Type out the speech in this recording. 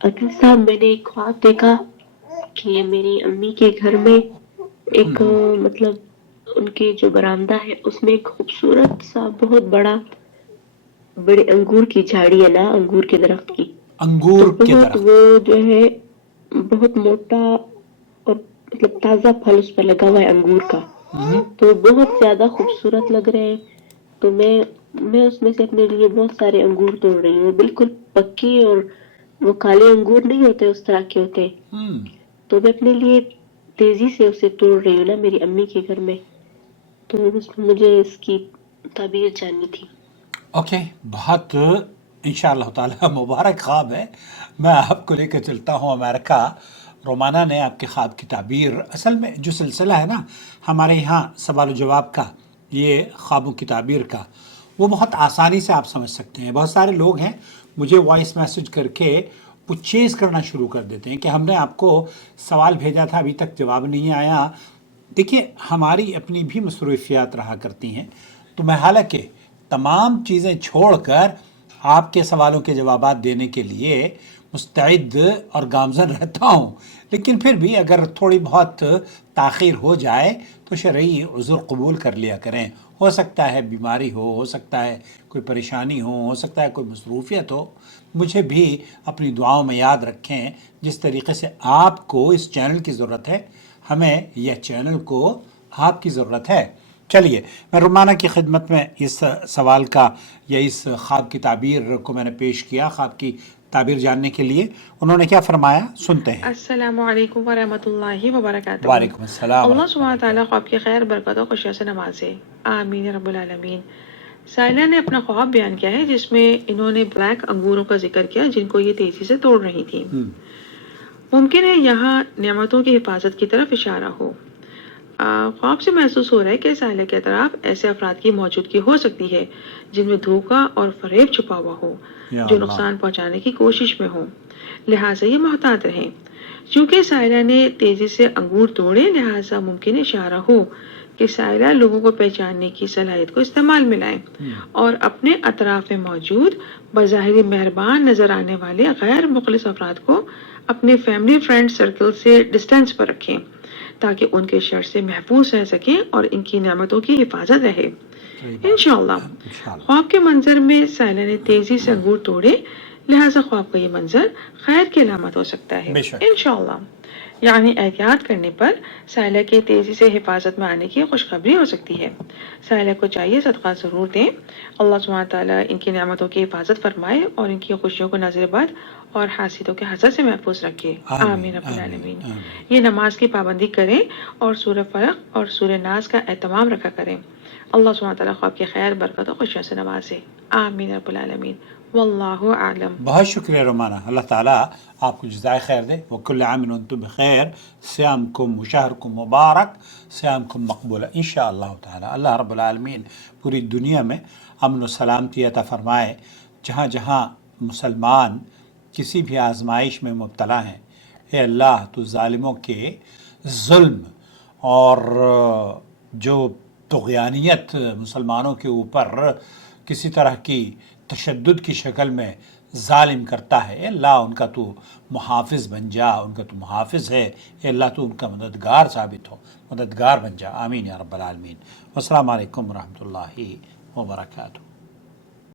अकील साहब, मैंने एक ख्वाब देखा कि मेरी अम्मी के घर में एक मतलब उनके जो बरामदा है उसमें एक खूबसूरत सा बहुत बड़े अंगूर की झाड़ी है ना, अंगूर के दरख्त की। तो अंगूर के बहुत दरख्त। वो जो है बहुत मोटा और मतलब ताजा फल उस पर लगा हुआ है अंगूर का। तो बहुत ज्यादा खूबसूरत लग रहे हैं। तो मैं उसमें से अपने लिए बहुत सारे अंगूर तोड़ रही हूँ, बिल्कुल पक्के, और वो काले अंगूर नहीं होते, उस तरह के होते हैं। तो मैं अपने लिए तेजी से उसे तोड़ रही हूँ ना, मेरी अम्मी के घर में। तो मुझे इसकी ताबीर जाननी थी। ओके, बहुत इंशाअल्लाह ताला मुबारक ख्वाब है। मैं आपको लेकर चलता हूँ अमेरिका। रोमाना ने आपके ख्वाब की ताबीर, असल में जो सिलसिला है ना हमारे यहाँ सवाल जवाब का, ये ख्वाबों की ताबीर का, वो बहुत आसानी से आप समझ सकते हैं। बहुत सारे लोग हैं मुझे वॉइस मैसेज करके वो चेज़ करना शुरू कर देते हैं कि हमने आपको सवाल भेजा था, अभी तक जवाब नहीं आया। देखिए, हमारी अपनी भी मसरूफियात रहा करती हैं, तो मैं हालांकि तमाम चीज़ें छोड़कर आपके सवालों के जवाबात देने के लिए मुस्तैद और गामज़न रहता हूँ। लेकिन फिर भी अगर थोड़ी बहुत ताख़ीर हो जाए तो शरई उज़्र कबूल कर लिया करें। हो सकता है बीमारी हो सकता है कोई परेशानी हो सकता है कोई मसरूफियत हो। मुझे भी अपनी दुआओं में याद रखें। जिस तरीके से आपको इस चैनल की ज़रूरत है, हमें यह चैनल को आपकी ज़रूरत है। चलिए, मैं रुमाना की खिदमत में इस सवाल का या इस ख्वाब की ताबीर को मैंने पेश किया। ख्वाब की ताबीर जानने के लिए उन्होंने क्या फरमाया, सुनते हैं। अस्सलामु अलैकुम वरहमतुल्लाहि वबरकातुहू। वालेकुम अस्सलाम अल्लाह वरहमतुल्लाहि सुब्हानहू तआला वबरकातुहू। ख्वाब की खैर बरकत और खुशियों से नवाजे, आमीन या रब्बुल आलमीन। साइला ने अपना ख्वाब बयान किया है जिसमें इन्होंने ब्लैक अंगूरों का जिक्र किया जिनको ये तेजी से तोड़ रही थी। मुमकिन है यहाँ नेमतों की हिफाजत की तरफ इशारा हो। ख्वाब से महसूस हो रहा है कि साइला के अतराफ ऐसे अफराद की मौजूदगी हो सकती है जिनमें धोखा और फरेब छुपा हुआ हो, या जो अल्लाह। नुकसान पहुंचाने की कोशिश में हो। लिहाजा ये मोहतात रहें। चूंकि सायरा ने तेजी से अंगूर तोड़े, लिहाजा मुमकिन इशारा हो कि सायरा लोगों को पहचानने की सलाहियत को इस्तेमाल में लाए और अपने अतराफ में मौजूद बज़ाहिर मेहरबान नजर आने वाले गैर मुखलिस अफराद को अपने फैमिली फ्रेंड सर्कल से डिस्टेंस पर रखें ताकि उनके शर से महफूज रह सकें और इनकी नेमतों की हिफाजत रहे इंशाअल्लाह। ख्वाब के मंजर में सायला ने तेजी से अंगूर तोड़े, लिहाजा ख्वाब का ये मंजर खैर की अलामत हो सकता है बेशक। इंशाअल्लाह। यानी एहतियात करने पर सायला के तेजी से हिफाजत में आने की खुशखबरी हो सकती है। सायला को चाहिए सदका ज़रूर दें। अल्लाह सुब्हानहू तआला इनकी नेमतों की हिफाजत फरमाए और इनकी खुशियों को नज़रबद और हासिदों के हसद से महफूज रखे, आमीन रब्बिल आलमीन। ये नमाज की पाबंदी करें और सूरह फलक और सूरह नास का एहतमाम रखा करें। अल्लाह सुब्हानहू तआला ख्वाब की खैर बरकत और खुशियों से नवाजे, आमीन रब्बिल आलमीन। वल्लाहु आलम। बहुत शुक्रिया रोमाना, अल्लाह ताला आपको जज़ाए खैर दे। वकुल्ल आमिन व अंतुम बिखैर। सियामकुम व शहरकुम मुबारक, सियामकुम मकबूल इंशाअल्लाह ताला। अल्लाह रब्बुल आलमीन पूरी दुनिया में अमन व सलामती अता फरमाए। जहाँ जहाँ मुसलमान किसी भी आजमाइश में मुब्तला हैं, हे अल्लाह तो ज़ालिमों के जुल्म और जो तुग़यानियत मुसलमानों के ऊपर किसी तरह की तशद्दुद की शक्ल में ज़ालिम करता है, अल्लाह उनका तो मुहाफ़िज़ बन जा, उनका तो मुहाफ़िज़ है, अल्लाह तो उनका मददगार साबित हो, मददगार बन जा, आमीन या रब्बल आलमीन। अस्सलामु अलैकुम व रहमतुल्लाहि व बरकातुहू।